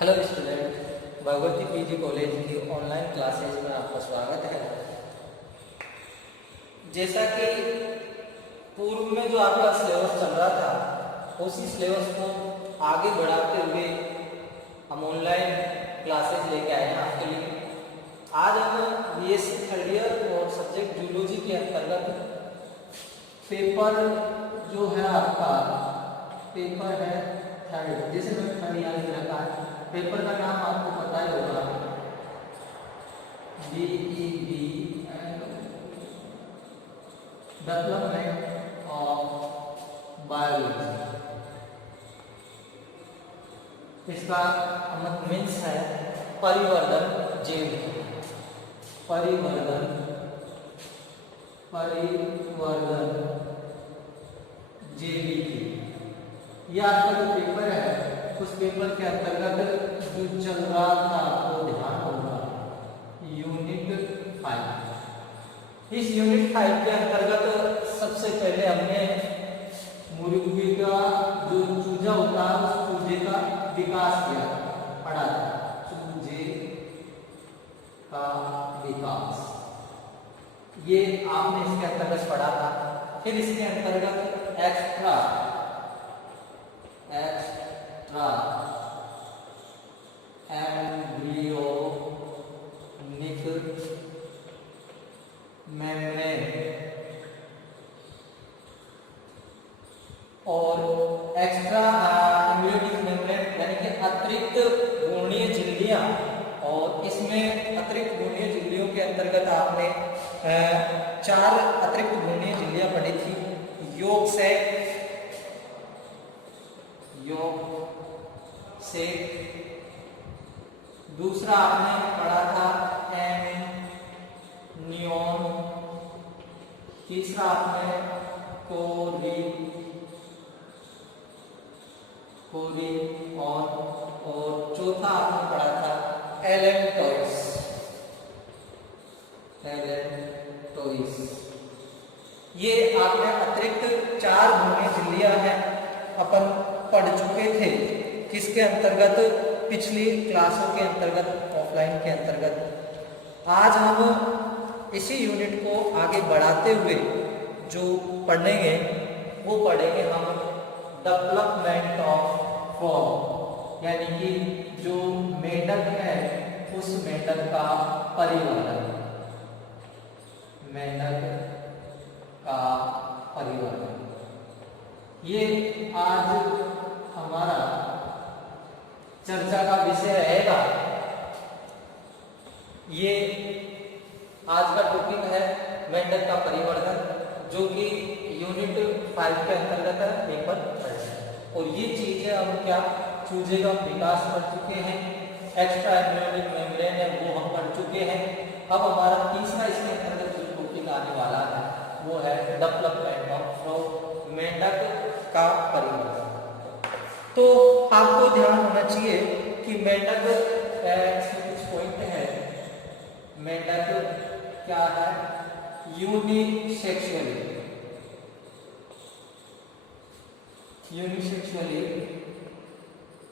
Hello student, Bhagwati PG college की online classes में आपका स्वागत है। जैसा कि पूर्व में जो आपका सिलेबस चल रहा था उसी सिलेबस को आगे बढ़ाते हुए हम ऑनलाइन क्लासेज लेके आए हैं आपके लिए। आज हम बीएससी थर्ड ईयर और सब्जेक्ट जूलॉजी के अंतर्गत पेपर जो है आपका पेपर है थर्ड, जैसे मैंने थर्ड ईयर में रखा है। पेपर का नाम आपको पता ही होगा, BEB डेवलपमेंट ऑफ बायोलॉजी। इसका मीन्स है परिवर्धन जीव, परिवर्धन जैविकी। यह आपका जो पेपर है उस पेपर के अंतर्गत जो चल रहा था आपको ध्यान होगा यूनिट 5। इस यूनिट 5 के अंतर्गत सबसे पहले हमने मुर्गी का जो चूजा होता है उस चूजे का विकास किया, पढ़ा था चूजे का विकास, ये आपने इसके अंतर्गत पढ़ा था। फिर इसके अंतर्गत एक्स्ट्रा एम्ब्रियोनिक मेम्ब्रेन और एक्स्ट्रा एम्ब्रियोनिक मेम्ब्रेन यानी कि अतिरिक्त भ्रूणीय झिल्लियां, और इसमें अतिरिक्त भ्रूणीय झिल्लियों के अंतर्गत आपने 4 अतिरिक्त भ्रूणीय झिल्लियां पढ़ी थी। योग से दूसरा आपने पढ़ा था एमनियन, तीसरा आपने कोरी और चौथा आपने पढ़ा था एलेंटोइस। ये आपने अतिरिक्त 4 भ्रूणीय झिल्लियां हैं अपन पढ़ चुके थे, किसके अंतर्गत, पिछली क्लासों के अंतर्गत, ऑफलाइन के अंतर्गत। आज हम इसी यूनिट को आगे बढ़ाते हुए जो पढ़ेंगे वो पढ़ेंगे हम डेवलपमेंट ऑफ फ्रॉग, यानी कि जो मेंढक है उस मेंढक का परिवर्तन, मेंढक का परिवर्तन। ये आज हमारा चर्चा का विषय रहेगा। ये आज का टॉपिक है मेंढक का परिवर्तन, जो कि यूनिट 5 के अंतर्गत है, पेपर 3। और ये चीजें हम क्या, चूजे का विकास पढ़ चुके हैं, एक्स्ट्रा एम्ब्रियोनिक मेम्ब्रेन है वो हम पढ़ चुके हैं। अब हमारा तीसरा इसके अंतर्गत जो टॉपिक आने वाला है वो है डेवलपमेंट ऑफ फ्रॉग, मेंढक का परिवर्तन। तो आपको ध्यान होना चाहिए कि मेंढक कुछ पॉइंट है। मेंढक क्या है, यूनिसेक्सुअली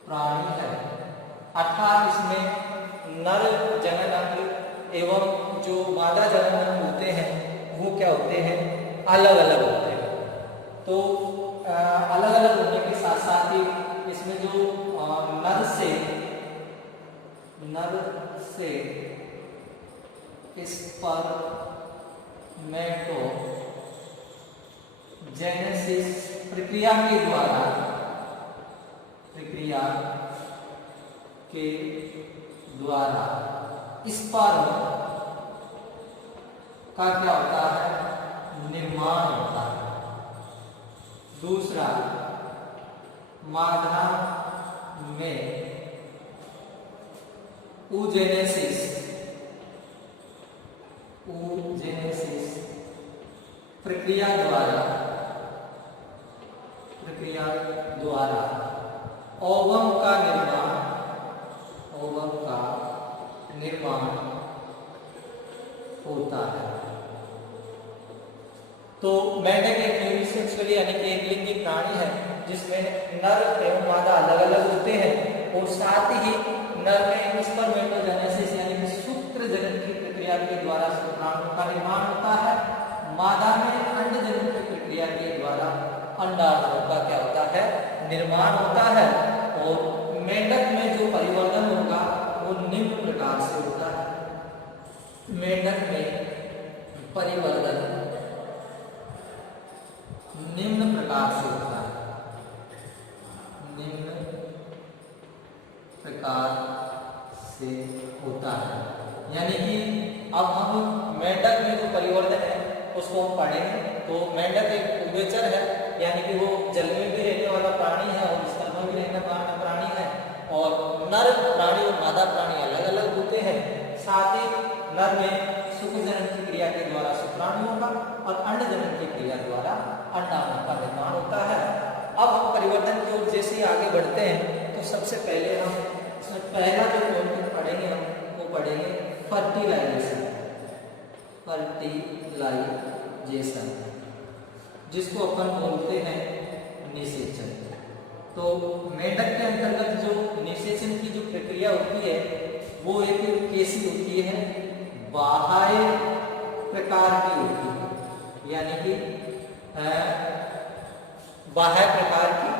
प्राणी है, अर्थात इसमें नर जनन अंग एवं जो मादा जनन अंग होते हैं वो क्या होते हैं, अलग अलग होते हैं। तो अलग अलग होने के साथ साथ ही इसमें जो नर से इस पर जेनेसिस प्रक्रिया के द्वारा स्पर्म का क्या होता है, निर्माण होता है। दूसरा, मादा में oogenesis प्रक्रिया द्वारा ओवम का निर्माण होता है। तो मेंढक एक यूनिसेक्सुअल यानी कि एक लिंगी प्राणी है जिसमें नर एवं मादा अलग अलग होते हैं और साथ ही नर में स्पर्मेटोजेनेसिस यानी कि सूत्रजनन की प्रक्रिया के द्वारा शुक्राणु का निर्माण होता है। मादा में अंडजनन की प्रक्रिया के द्वारा अंडाणुओं का क्या होता है, निर्माण होता है। और मेंढक में जो परिवर्तन होगा वो निम्न प्रकार से होता है। मेंढक में परिवर्तन निम्न प्रकार से होता है, निम्न प्रकार से होता है। यानी कि अब हम मेंढक में जो परिवर्तन है उसको हम पढ़ेंगे। तो मेंढक एक उभयचर है, यानी कि वो जल में भी रहने वाला प्राणी है और स्थल में भी रहने वाला प्राणी है। और नर प्राणी और मादा प्राणी अलग अलग होते हैं। साथ ही नर में शुक्रजनन की क्रिया के द्वारा शुक्राणुओं का और अंडजनन की क्रिया द्वारा अंडाणुओं का निर्माण होता है। अब हम परिवर्तन की ओर जैसे ही आगे बढ़ते हैं तो सबसे पहले हम इसमें पहला जो टॉपिक पढ़ेंगे हम वो पढ़ेंगे फर्टिलाइजेशन। फर्टिलाइजेशन जिसको अपन बोलते हैं निषेचन। तो मेंढक के अंतर्गत जो निषेचन की जो प्रक्रिया होती है वो एक कैसी होती है, बाह्य प्रकार की होती है। यानी कि बाह्य प्रकार की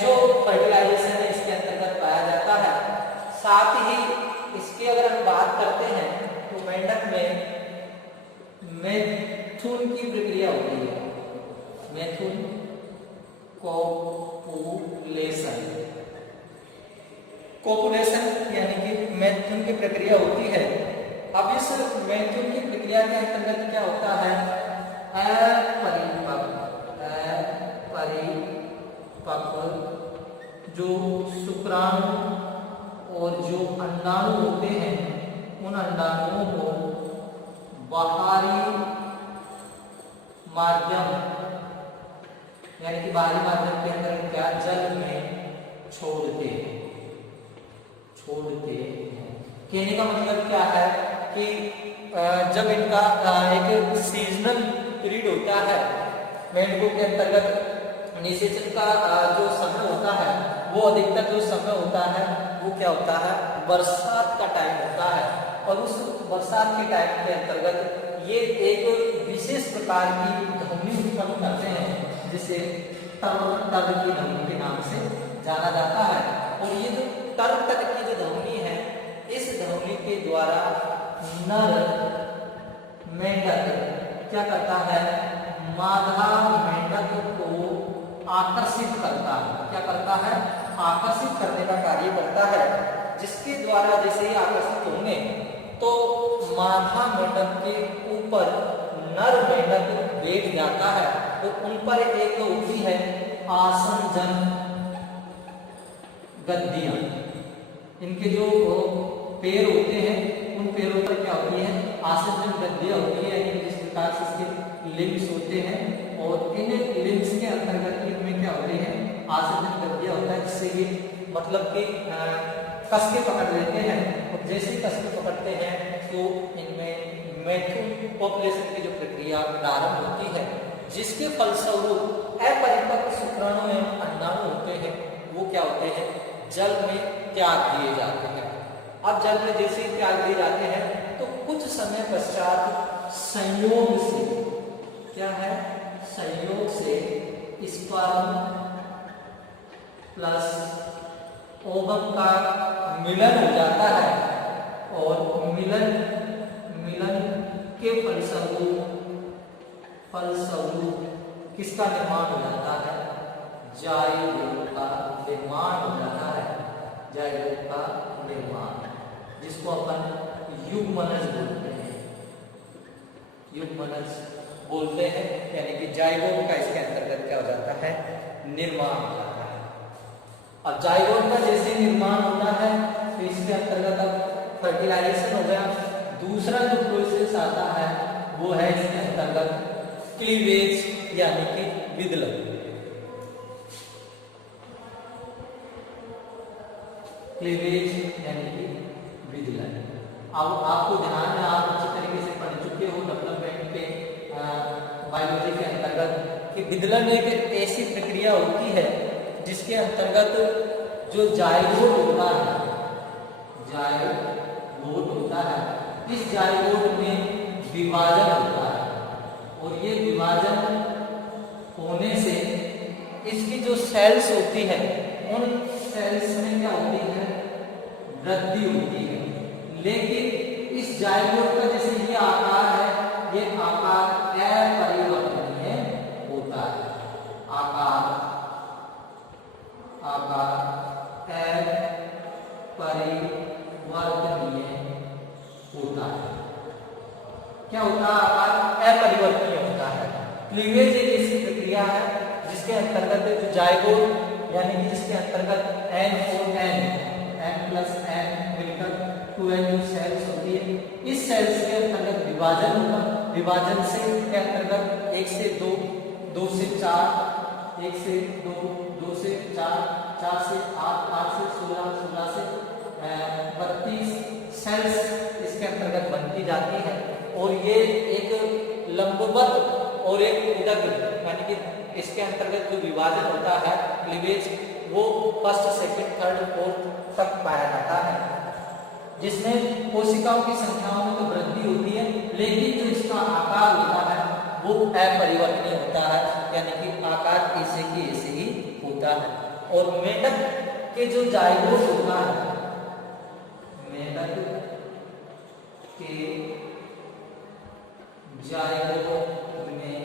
जो फर्टिलाइजेशन है इसके अंतर्गत पाया जाता है। साथ ही इसकी अगर हम बात करते हैं तो मेंढक में मैथुन की प्रक्रिया होती है। मैथुन कोपुलेशन यानी कि मैथुन की प्रक्रिया होती है। अब इस मैथुन की प्रक्रिया के अंतर्गत क्या होता है, अपरिपक्व जो शुक्राणु और जो अंडाणु होते हैं उन अंडाणुओं को बाहरी माध्यम यानी कि बाहरी माध्यम के अंदर क्या जल में छोड़ते हैं। कहने का मतलब क्या है कि जब इनका एक सीजनल पीरियड होता है, मेंढकों के अंतर्गत निषेचन का जो समय होता है वो अधिकतर जो समय होता है वो क्या होता है, बरसात का टाइम होता है। और उस बरसात के टाइम के अंतर्गत ये एक विशेष प्रकार की ध्वनि उत्पन्न करते हैं जिसे टर की ध्वनि के नाम से जाना जाता है। और ये जो टर की जो ध्वनि है इस ध्वनि के द्वारा नर मेंढक क्या करता है, मादा मेंढक को आकर्षित करता है। क्या करता है, आकर्षित करने का कार्य करता है, जिसके द्वारा जैसे ही आकर्षित होंगे तो मादा मेंढक के ऊपर नर मेंढक बैठ जाता है। तो उन पर एक होती है आसनजन गद्दियां। इनके जो पैर होते हैं उन पैरों पर क्या होती है, आसनजन गद्दियां होती है। यानी जिस प्रकार से इसके लिम्स होते हैं और इन लिम्स के अंतर्गत इनमें क्या होते हैं, आसनजन गद्दियां होता है, जिससे ये मतलब कि कस के पकड़ लेते हैं। और जैसे कस के पकड़ते हैं तो इनमें मैथुन पॉपुलेशन की जो प्रक्रिया प्रारंभ होती है, जिसके फलस्वरूप अपरिपक्व शुक्राणु एवं अंडाणु होते हैं वो क्या होते हैं, जल में त्याग दिए जाते हैं। अब जल में जैसे ही त्याग दिए जाते हैं तो कुछ समय पश्चात संयोग से क्या है, संयोग से स्पर्म प्लस ओवम का मिलन हो जाता है। और मिलन के फलस्वरूप किसका निर्माण हो जाता है, जाइगोट का निर्माण हो जाता है। जाइगोट का निर्माण जिसको अपन युग्मनज बोलते हैं, युग्मनज बोलते हैं। यानी कि जाइगोट का इसके अंतर्गत क्या हो जाता है, निर्माण हो जाता है। अब जाइगोट का जैसे निर्माण होता है तो इसके अंतर्गत अब फर्टिलाइजेशन हो गया। दूसरा जो प्रोसेस आता है वो है इसके अंतर्गत क्लीवेज यानी कि विदलन। क्लीवेज यानी कि विदलन। अब आपको ध्यान में आप अच्छी तरीके से पढ़ चुके हो डेवलपमेंट के बायोलॉजी के अंतर्गत कि विदलन एक ऐसी प्रक्रिया होती है जिसके अंतर्गत जो जाइगोट होता है, जाइगोट होता है, इस जाइगोट में विभाजन होता है और ये विभाजन होने से इसकी जो सेल्स होती है उन सेल्स में क्या होती है, वृद्धि होती है। लेकिन इस जाइगोट का जैसे ये आकार है, ये आकार अपरिवर्तनीय होता है, आकार अपरिवर्तनीय होता है। क्या होता है, आकार अपरिवर्तनीय होता है। क्लीवेज एक ऐसी प्रक्रिया है जिसके अंतर्गत जो जाइगोट यानी कि जिसके अंतर्गत N और N प्लस N मिलकर 2N जो सेल्स होती है, इस सेल्स के अंतर्गत विभाजन होगा। विभाजन से के अंतर्गत 1 से 2, 2 से 4, 1 से 2, 2 से 4, 4 से 8, 8 से 16, 16 से 32 सेल्स इसके अंतर्गत बनती जाती है। और ये एक लंबवत और एक उदक यानी कि इसके अंतर्गत जो विभाजन होता है क्लीवेज, वो फर्स्ट, सेकंड, थर्ड, फोर्थ तक पाया जाता है, जिसमें कोशिकाओं की संख्याओं में तो वृद्धि होती है, लेकिन जो इसका आकार होता है वो अपरिवर्तनीय होता है, यानी कि आकार ऐसे की ऐसे ही होता है। और मेंढक के जो जाइगोट होता है, मेंढक के जाइगोट में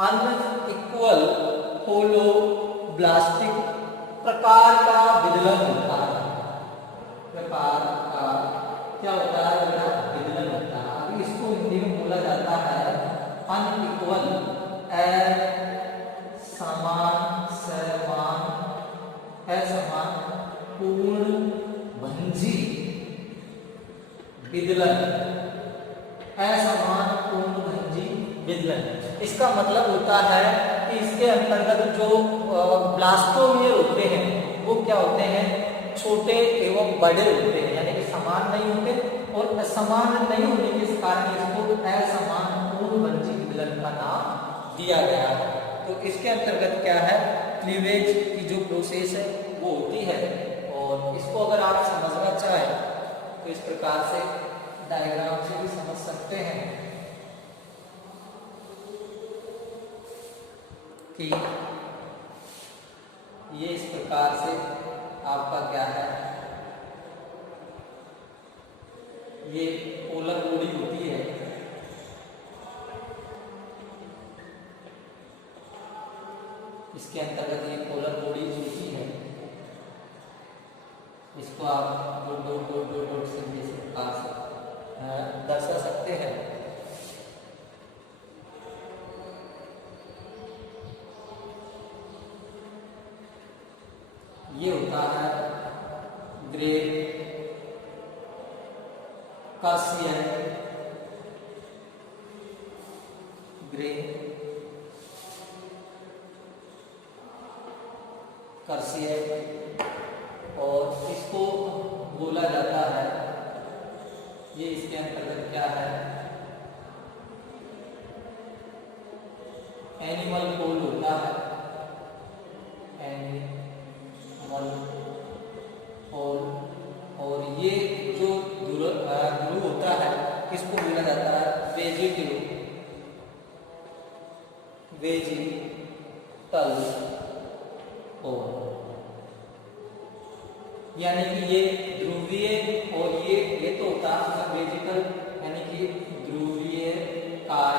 अनइक्वल होलोब्लास्टिक प्रकार का विदलन होता है। प्रकार का क्या होता है, विदलन होता है। अभी इसको हिंदी में बोला जाता है अनइक्वल, असमान पूर्ण भंजी विदलन, असमान पूर्ण भंजी विदलन। इसका मतलब होता है कि इसके अंतर्गत जो ब्लास्टोमियर होते हैं वो क्या होते हैं, छोटे एवं बड़े होते हैं, यानी कि समान नहीं होते, और समान नहीं होने के कारण इसको असमान पूर्ण भंजी विदलन का नाम दिया गया है। तो इसके अंतर्गत क्या है, क्लीवेज की जो प्रोसेस है वो होती है। और इसको अगर आप समझना चाहें तो इस प्रकार से डायग्राम से भी समझ सकते हैं कि ये इस प्रकार से आपका क्या है, ये पोलर बॉडी होती है। इसके अंतर्गत ये पोलर बॉडी होती है, इसको आप dot dot dot dot dot से इस प्रकार से दर्शा सकते हैं। ये होता है ग्रे कार्सियन, ग्रे कार्सियन, और इसको बोला जाता है, ये इसके अंतर्गत क्या है, एनिमल पोल होता है, एनिमल पोल। और ये जो ध्रुव होता है इसको बोला जाता है वेजिटल पोल, यानी कि ये ध्रुवीय और ये तो होता है वेजिटल, यानी कि ध्रुवीय काय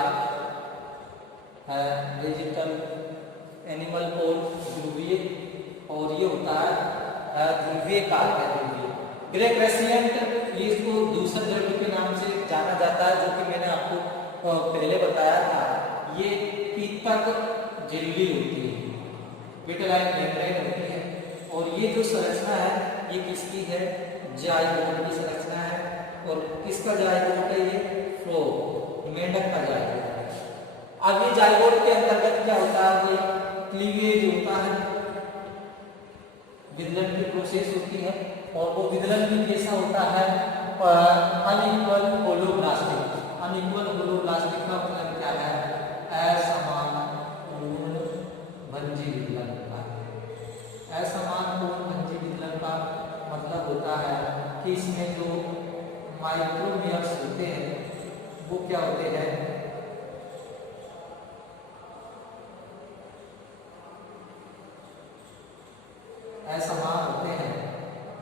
है, वेजिटल एनिमल पोल ध्रुवीय, और ये होता है ध्रुवीय काय है, ध्रुवीय। ग्रे क्रेसिएंट ये इसको दूसरे द्रव्य के नाम से जाना जाता है, जो कि मैंने आपको पहले बताया था। ये पीतक झिल्ली होती है, विट्लाइन मेम्ब्रेन होती है, और ये जो संरचना है ये किसकी है, जाइगोट की संरचना है। और किसका जाइगोट है, ये फ्लोर, मेंढक का जाइगोट है। अब ये जाइगोट के अंतर्गत क्या होता है, क्लीवेज होता है, विदलन की प्रोसेस होती है, और वो विदलन भी कैसा होता है, अनइक्वल होलोब्लास्टिक, अनइक्वल होलोब्लास्टिक का मतलब क्या है? असमान पूर्ण भंजी विदलन का। असमान पूर्ण भंजी विदलन का मतलब होता है कि इसमें जो माइक्रोमियर्स होते हैं वो क्या होते हैं? असमान होते हैं।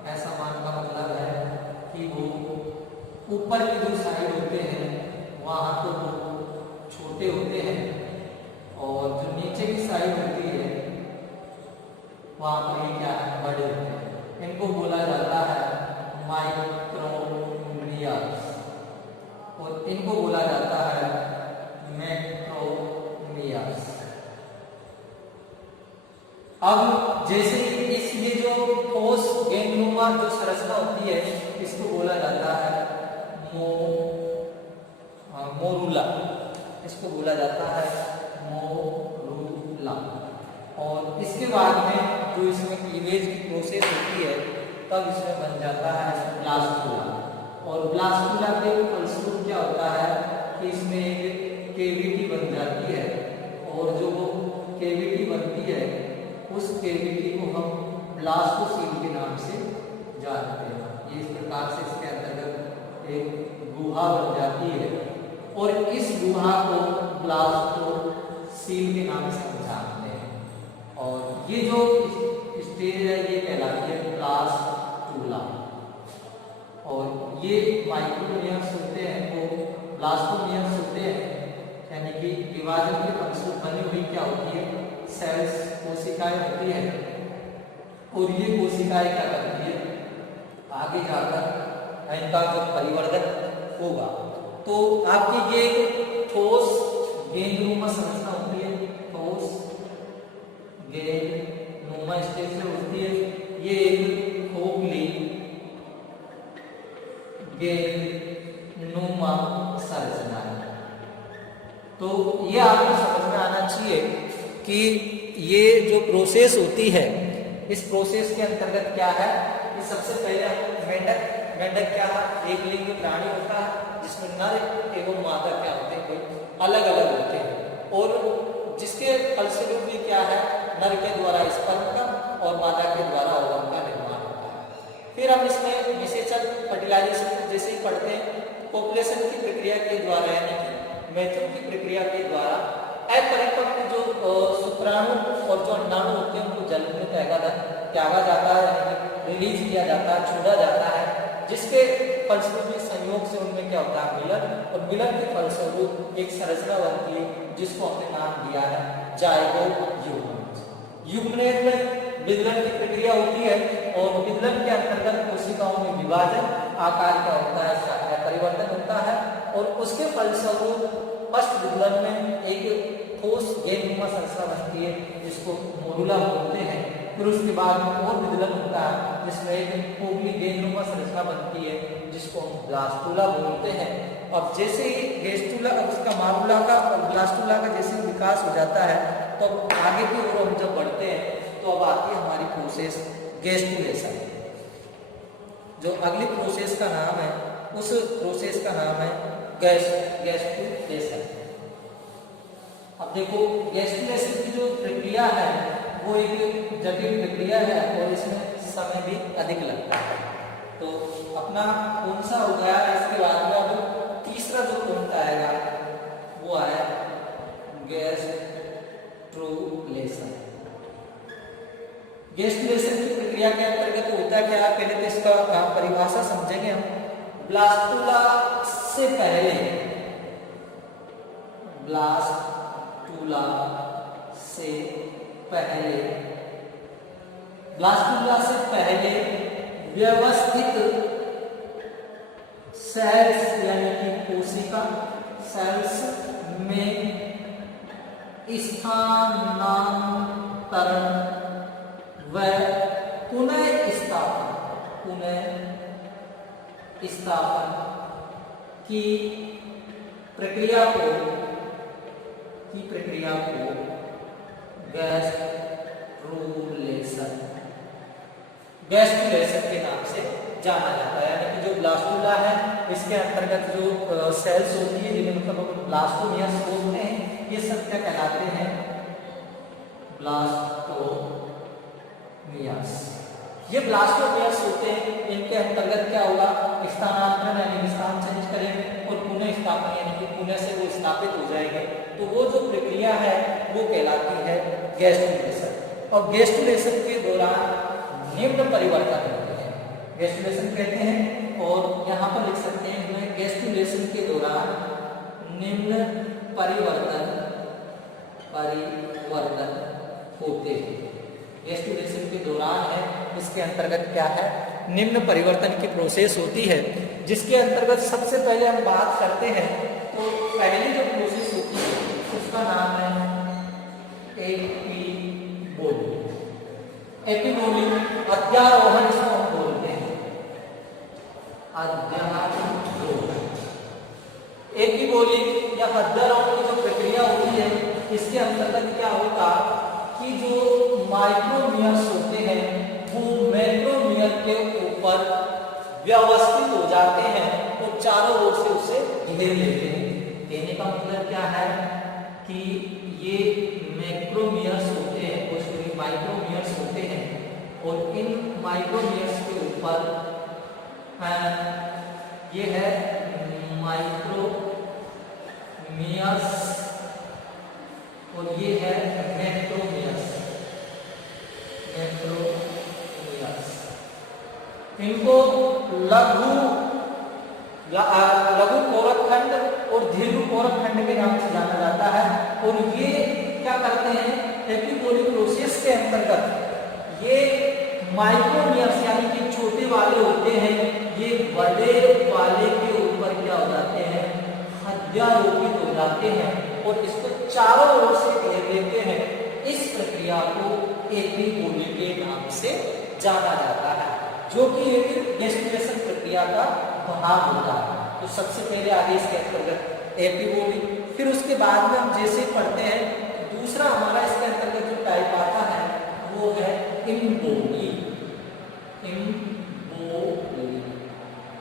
असमान का मतलब है कि वो ऊपर की जो साइड होते हैं वहां तो वो छोटे होते हैं और जो नीचे की साइड होती है वहां पर ये क्या है? बड़े होते हैं। इनको बोला जाता है माइक्रोमियर्स और इनको बोला जाता है मैक्रोमियर्स। अब जैसे ये जो ठोस गेंदनुमा जो संरचना होती है इसको बोला जाता है मोरूला। इसको बोला जाता है मोरूला। और इसके बाद में जो इसमें क्लीवेज की प्रोसेस होती है तब इसमें बन जाता है ब्लास्टुला। और ब्लास्टुला के फलस्वरूप क्या होता है कि इसमें एक केविटी बन जाती है और जो केविटी बनती है उस केविटी को हम ब्लास्टोसील के नाम से जानते हैं। ये इस प्रकार से इसके अंतर्गत एक गुहा बन जाती है और इस गुहा को ब्लास्टोसील के नाम से हम जानते हैं। और ये जो स्टेज है ये कहलाती है ब्लास्टुला। और ये माइक्रोमियर्स होते हैं वो ब्लास्टोमियर्स होते हैं, यानी कि विभाजन के फलस्वरूप बनी हुई क्या होती है? सेल्स, कोशिकाएं होती है। और ये कोशिकाएं क्या करती है? आगे जाकर इनका जो परिवर्तन होगा तो आपकी ये ठोस गेंदनुमा संरचना होती है। ठोस गेंदनुमा स्टेज से होती है। ये एक खोखली गेंदनुमा संरचना है। तो ये आपको समझ में आना चाहिए कि ये जो प्रोसेस होती है इस प्रोसेस के अंतर्गत क्या है कि सबसे पहले मेंढक क्या है? एक लिंगी प्राणी होता है जिसमें नर एवं मादा क्या होते हैं? कोई अलग अलग होते हैं और जिसके फलस्वरूप ये क्या है? नर के द्वारा स्पर्म का और मादा के द्वारा ओवम का निर्माण होता है। फिर हम इसमें निषेचन फर्टिलाइजेशन जैसे ही पढ़ते हैं पॉपुलेशन की प्रक्रिया के द्वारा यानी कि मैथुन की प्रक्रिया के द्वारा अपरिपक्व जो शुक्राणु और जो अंडाणु होते हैं उनको जल में त्यागा जाता है, रिलीज किया जाता है, छोड़ा जाता है, जिसके फलस्वरूप संयोग से उनमें क्या होता है? मिलन। और मिलन के फलस्वरूप एक संरचना बनती है जिसको हमने नाम दिया है जायगोट युग्मनज। युग्मनज में विदलन की प्रक्रिया होती है और विदलन के अंतर्गत कोशिकाओं में विभाजन, आकार क्या होता है? परिवर्तन होता है और उसके फलस्वरूप फर्स्ट विदलन में एक ठोस गेंदनुमा संरचना बनती है जिसको मोरूला बोलते हैं। फिर उसके बाद और विदलन होता है जिसमें एक खोखली गेंदनुमा संरचना बनती है जिसको हम ब्लास्टुला बोलते हैं। अब जैसे ही गेस्टुला उसका मारूला का और ब्लास्टुला का जैसे विकास हो जाता है तो आगे की ओर हम जब बढ़ते हैं तो अब आती है हमारी प्रोसेस गेस्टुलेशन। जो अगली प्रोसेस का नाम है उस प्रोसेस का नाम है गेस्टुलेशन। अब देखो गेस्टुलेशन की जो प्रक्रिया है वो एक जटिल प्रक्रिया है और इसमें समय भी अधिक लगता है। तो अपना कौन सा हो गया? इसके बाद में अब तीसरा जो पॉइंट आएगा वो है गेस्टुलेशन। गेस्टुलेशन की प्रक्रिया के अंतर्गत होता क्या है? पहले तो इसका परिभाषा समझेंगे हम। ब्लास्टुला से पहले, ब्लास्टुला से पहले, ब्लास्टुला से पहले व्यवस्थित सेल्स यानी कि कोशिका सेल्स में स्थानांतरण व पुनः स्थापन की प्रक्रिया को गेस्टुलेशन के नाम से जाना जाता है। यानी कि जो ब्लास्टुला है, इसके अंतर्गत जो सेल्स होती है जिन्हें मतलब ब्लास्टोमियर्स बोलते हैं, ये सब क्या कहलाते हैं, ब्लास्टोमियर्स। ये ब्लास्टोमियर्स होते हैं, इनके अंतर्गत क्या होगा, स्थानांतरण यानी स्थान चेंज करेंगे और पुनः स्थापन यानी कि पुनः से वो स्थापित हो जाएंगे। तो वो जो प्रक्रिया है वो कहलाती है गैस्ट्रुलेशन। और गैस्ट्रुलेशन के दौरान निम्न परिवर्तन होते हैं, गैस्ट्रुलेशन कहते हैं, और यहाँ पर लिख सकते हैं गैस्ट्रुलेशन के दौरान निम्न परिवर्तन होते हैं। गैस्ट्रुलेशन के दौरान है, इसके अंतर्गत क्या है, निम्न परिवर्तन की प्रोसेस होती है, जिसके अंतर्गत सबसे पहले हम बात करते हैं तो पहली जो प्रोसेस होती है उसका नाम है एपिबोली। एपिबोली अध्यारोहण इसको हम बोलते हैं, अध्यारोहण। एपिबोली या अध्यारोहण की जो प्रक्रिया होती है, इसके अंतर्गत क्या होगा कि जो माइक्रोमियर्स होते हैं वो मैक्रोमियर के ऊपर व्यवस्थित हो जाते हैं और चारों ओर से उसे घेर लेते हैं। कहने का मतलब क्या है कि ये मैक्रोमियर्स होते हैं और माइक्रोमियर्स होते हैं, और इन माइक्रोमियर्स के ऊपर ये है माइक्रोमियर्स और ये है मैक्रोमियर्स। इनको लघु कोरकखंड और दीर्घ कोरकखंड के नाम से जाना जाता है। और ये क्या करते हैं, एपिबोली प्रोसेस के अंतर्गत ये माइक्रोमियर्स यानी कि छोटे वाले होते हैं, ये बड़े वाले के ऊपर क्या हो जाते हैं, अध्यारोपित हो जाते हैं और इसको चारों ओर से घेर लेते हैं। इस प्रक्रिया को एपिबोली के नाम से जाना जाता है, जो कि एक गैस्ट्रुलेशन प्रक्रिया का भाग होता है। तो सबसे पहले आगे इसके अंतर्गत एपिबोली, फिर उसके बाद में हम जैसे पढ़ते हैं दूसरा हमारा इसके अंतर्गत जो टाइप आता है वो है इम्बोली।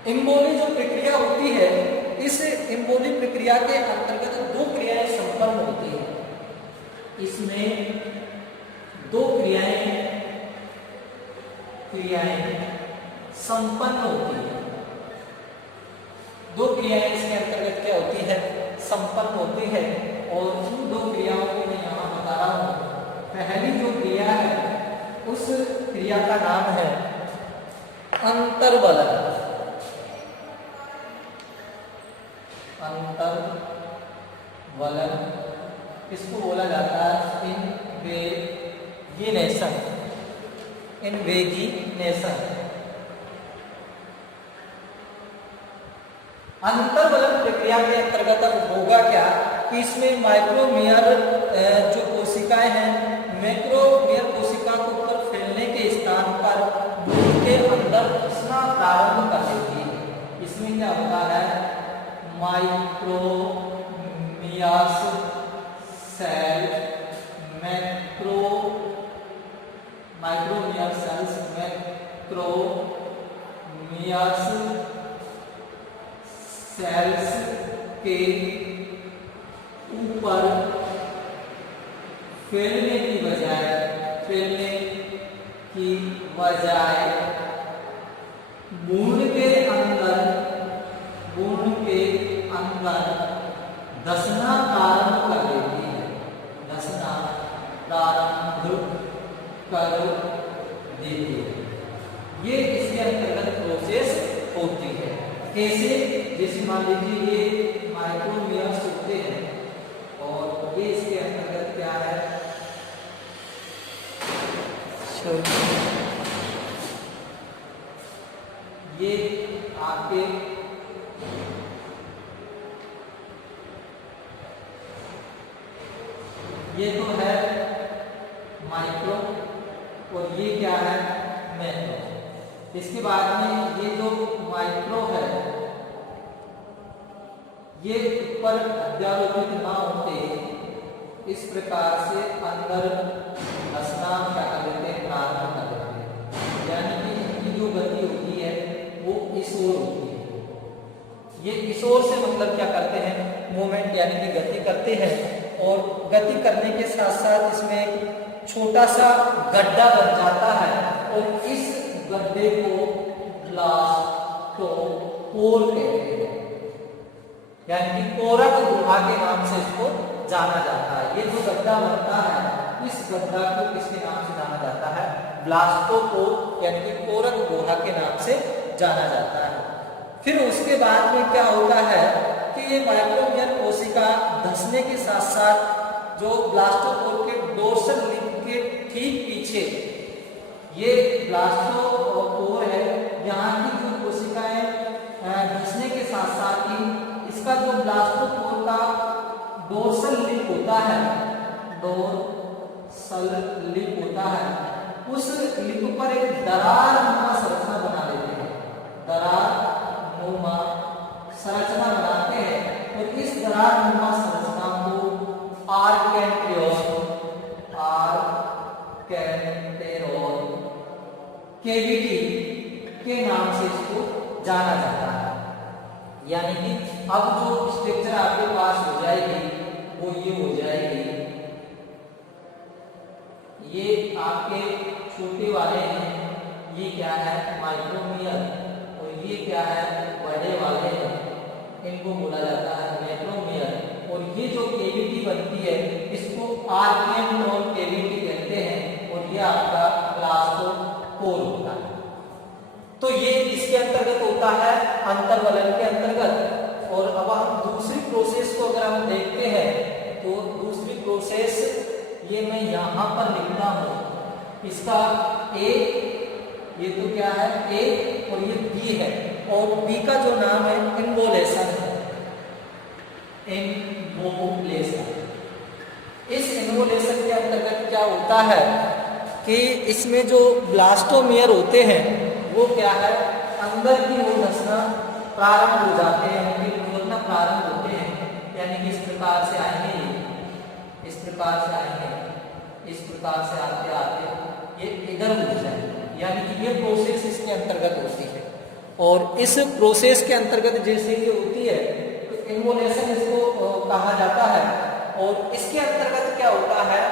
इम्बोली जो प्रक्रिया होती है, इस इम्बोली प्रक्रिया के अंतर्गत दो क्रियाएं संपन्न होती है। इसमें दो क्रियाएं संपन्न होती है। दो क्रियाएं इसके अंतर्गत क्या होती है, संपन्न होती है, और उन दो क्रियाओं को मैं यहाँ बता रहा हूँ। पहली जो क्रिया है उस क्रिया का नाम है अंतर्वलन। अंतर्वलन इसको बोला जाता है इन्वेगिनेशन। अंतर्वलन प्रक्रिया के अंतर्गत अब होगा क्या कि इसमें माइक्रोमियर जो कोशिकाएं हैं, मैक्रोमियर कोशिका को ऊपर फैलने के स्थान पर भ्रूण के अंदर घुसना प्रारंभ कर देती है। इसमें क्या होता है, माइक्रोमियर्स सेल माइक्रोमियर्स सेल्स के ऊपर फैलने की बजाय भ्रूण के अंदर धंसना प्रारंभ कर देती है। ये इसके अंतर्गत प्रोसेस होती है। कैसे, जैसे मान लीजिए ये माइक्रोमियर्स होते हैं और ये इसके अंतर्गत क्या है, ये आपके ये तो है माइक्रो और ये क्या है, मैक्रो। इसके बाद में ये जो माइक्रो है ये ऊपर अध्यारोपित ना होते इस प्रकार से अंदर धंसना क्या कर देते हैं, प्रारंभ कर देते हैं। यानी कि इनकी जो गति होती है वो इस ओर होती है। ये इस ओर से मतलब क्या करते हैं, मूवमेंट यानी कि गति करते हैं, और गति करने के साथ साथ इसमें एक छोटा सा गड्ढा बन जाता है, और इस गड्ढे को ब्लास्टोपोर कहते हैं, यानी कि कोरक गुहा के नाम से इसको जाना जाता है। ये जो गड्ढा बनता है, इस गड्ढा को किसके नाम से जाना जाता है, ब्लास्टोपोर यानी कि कोरक गुहा के नाम से जाना जाता है। फिर उसके बाद में क्या होता है कि ये माइक्रोबियल कोशिका धंसने के साथ साथ जो ब्लास्टोपोर के डोर्सल लिप के ठीक पीछे ये ब्लास्टोपोर है, यहाँ की जो कोशिकाएं धंसने के साथ साथ ही इसका जो ब्लास्टोपोर का डोर्सल लिप होता है, डोर्सल लिप होता है, उस लिप पर एक दरार नुमा संरचना बना लेते हैं, दरार नुमा संरचना बनाते हैं, और इस दरार नुमा संरचना को आर्केंटेरोन केविटी के नाम से इसको जाना जाता है। यानी कि अब जो स्ट्रक्चर आपके पास हो जाएगी वो ये हो जाएगी, ये आपके छोटे वाले हैं, ये क्या है माइक्रोमियर, और ये क्या है बड़े वाले हैं, इनको बोला जाता है मैक्रोमियर। और ये जो केविटी बनती है इसको आर्केंटेरोन केविटी कहते हैं, और ये आपका ब्लास्टोपोर होता है। तो ये इसके अंतर्गत होता है, अंतर्वलन के अंतर्गत। और अब हम दूसरी प्रोसेस को अगर हम देखते हैं तो दूसरी प्रोसेस ये मैं यहाँ पर लिखता हूँ, इसका ए, ये तो क्या है ए, और ये बी है, और बी का जो नाम है इन्वोलेशन है, इन्वोलेशन। इस इन्वोलेशन के अंतर्गत क्या होता है कि इसमें जो ब्लास्टोमियर होते हैं वो क्या है अंदर की ओर धंसना प्रारंभ हो जाते हैं, उनके खोलना प्रारंभ होते हैं, यानी कि इस प्रकार से आएंगे, इस प्रकार से आएंगे, इस प्रकार से आते आते ये इधर हो जाएंगे, यानी कि ये प्रोसेस इसके अंतर्गत होती है। और इस प्रोसेस के अंतर्गत जैसे ये होती है तो इन्वोलेशन इसको कहा जाता है। और इसके अंतर्गत क्या होता है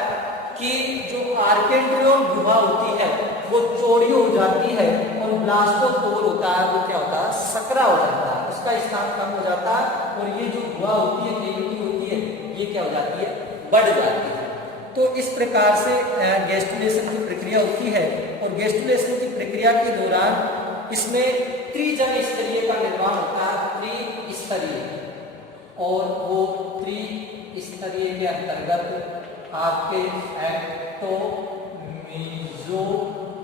कि जो आर्केंटेरोन गुहा होती है वो चौड़ी हो जाती है, और ब्लास्टोपोर होता है वो क्या होता है सकरा हो जाता है, उसका स्थान कम हो जाता है, और ये जो गुहा होती है केविटी होती है ये क्या हो जाती है बढ़ जाती है। तो इस प्रकार से गैस्ट्रुलेशन की प्रक्रिया होती है। और गैस्ट्रुलेशन की प्रक्रिया के दौरान इसमें त्रिजन स्तरीय का निर्माण होता है, त्रिस्तरीय, और वो त्रिस्तरीय के अंतर्गत आपके एक्टो मीजो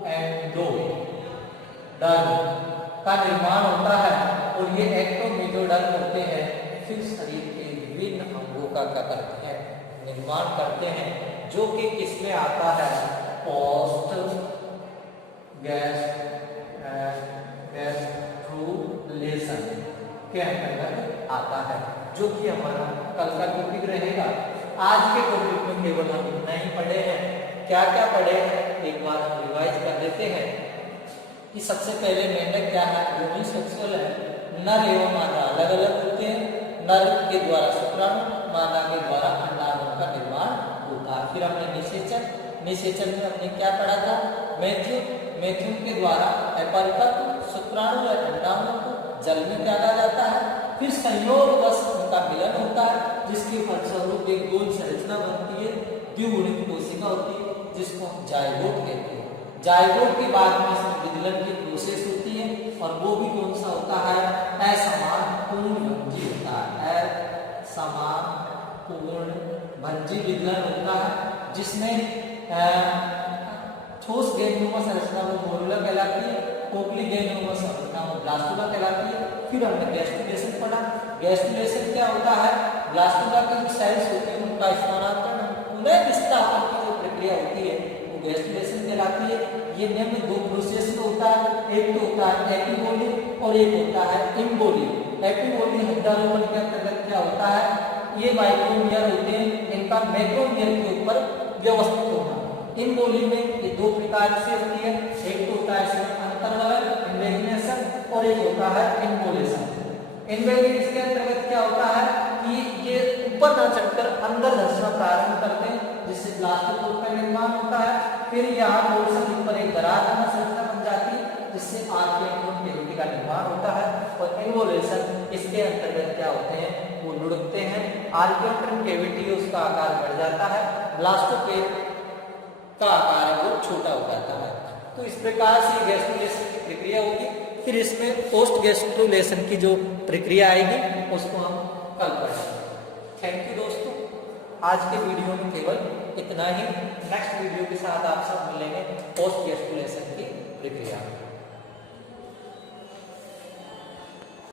एंडोडर्म का निर्माण होता है, और ये एक्टो मीजोडर्म होते हैं फिर शरीर के विभिन्न अंगों का क्या करते हैं निर्माण करते हैं, जो कि किसमें आता है पोस्ट गैस्ट्रुलेशन के अंतर्गत आता है, जो कि हमारा कल का टॉपिक रहेगा। आज के टॉपिक में केवल हम इतना ही पढ़े हैं। क्या क्या पढ़े हैं एक बार हम रिवाइज कर लेते हैं कि सबसे पहले मेंढक क्या है यूनिसेक्सुअल है, नर एवं मादा अलग अलग होते हैं, नर के द्वारा शुक्राणु, मादा के द्वारा अंडाणु का निर्माण होता है। फिर हमने निषेचन में हमने क्या पढ़ा था मैथ्यून के द्वारा अपरिपक्व शुक्राणु या अंडाणु को जल में त्यागा जाता है। फिर संयोगवश उनका मिलन होता है, जिसके फलस्वरूप एक गोल संरचना बनती है, द्विगुणित कोशिका होती है, जिसको हम जायगोट कहते हैं। जायगोट के बाद में इसमें विदलन की प्रोसेस होती है, और वो भी कौन सा होता है असमान पूर्ण भंजी होता है, असमान पूर्ण भंजी विदलन होता है, जिसमें ठोस गेंदनुमा संरचना वो मोरुला कहलाती है, खोखली गेंदनुमा संरचना वो ब्लास्टुला कहलाती है। फिर हमने गैस्ट्रुलेशन पढ़ा। गैस्ट्रुलेशन क्या होता है ब्लास्टुला की जो सेल्स होती है उनका स्थानांतरण पुनः विस्थापन की जो प्रक्रिया होती है वो गैस्ट्रुलेशन कहलाती है। ये निम्न दो प्रोसेस में होता है, एक तो होता है एपिबोली और एक होता है इम्बोली। एपिबोली हड्डारोपण के अंतर्गत क्या होता है, ये माइक्रोमियर होते हैं, इनका मैक्रोमियर के ऊपर व्यवस्थित होना। इम्बोली में ये दो प्रकार से होती है, एक तो होता है अंतर्वलन इम्प्रेग्नेशन और एक होता है इम्बोलेशन। इनवेलिड इसके अंतर्गत क्या होता है कि ये ऊपर ना चढ़कर अंदर धंसना प्रारंभ करते हैं, जिससे ब्लास्टोपोर का निर्माण होता है। फिर यहाँ पोर्शन पर एक दरार जमा संरचना बन जाती है, जिससे आर्कियन कैविटी का निर्माण होता है। और इन्वोल्यूशन इसके अंतर्गत क्या होते हैं, वो लुढ़कते हैं, आर्कियन कैविटी उसका आकार बढ़ जाता है, ब्लास्टोपोर का आकार है वो छोटा हो जाता है। तो इस प्रकार से गैस्ट्रुलेशन की प्रक्रिया होगी। फिर इसमें पोस्ट गैस्ट्रुलेशन की जो प्रक्रिया आएगी उसको हम कल पढ़ेंगे। थैंक यू दोस्तों, आज के वीडियो में केवल इतना ही। नेक्स्ट वीडियो के साथ आप सब मिलेंगे पोस्ट गैस्ट्रुलेशन की प्रक्रिया।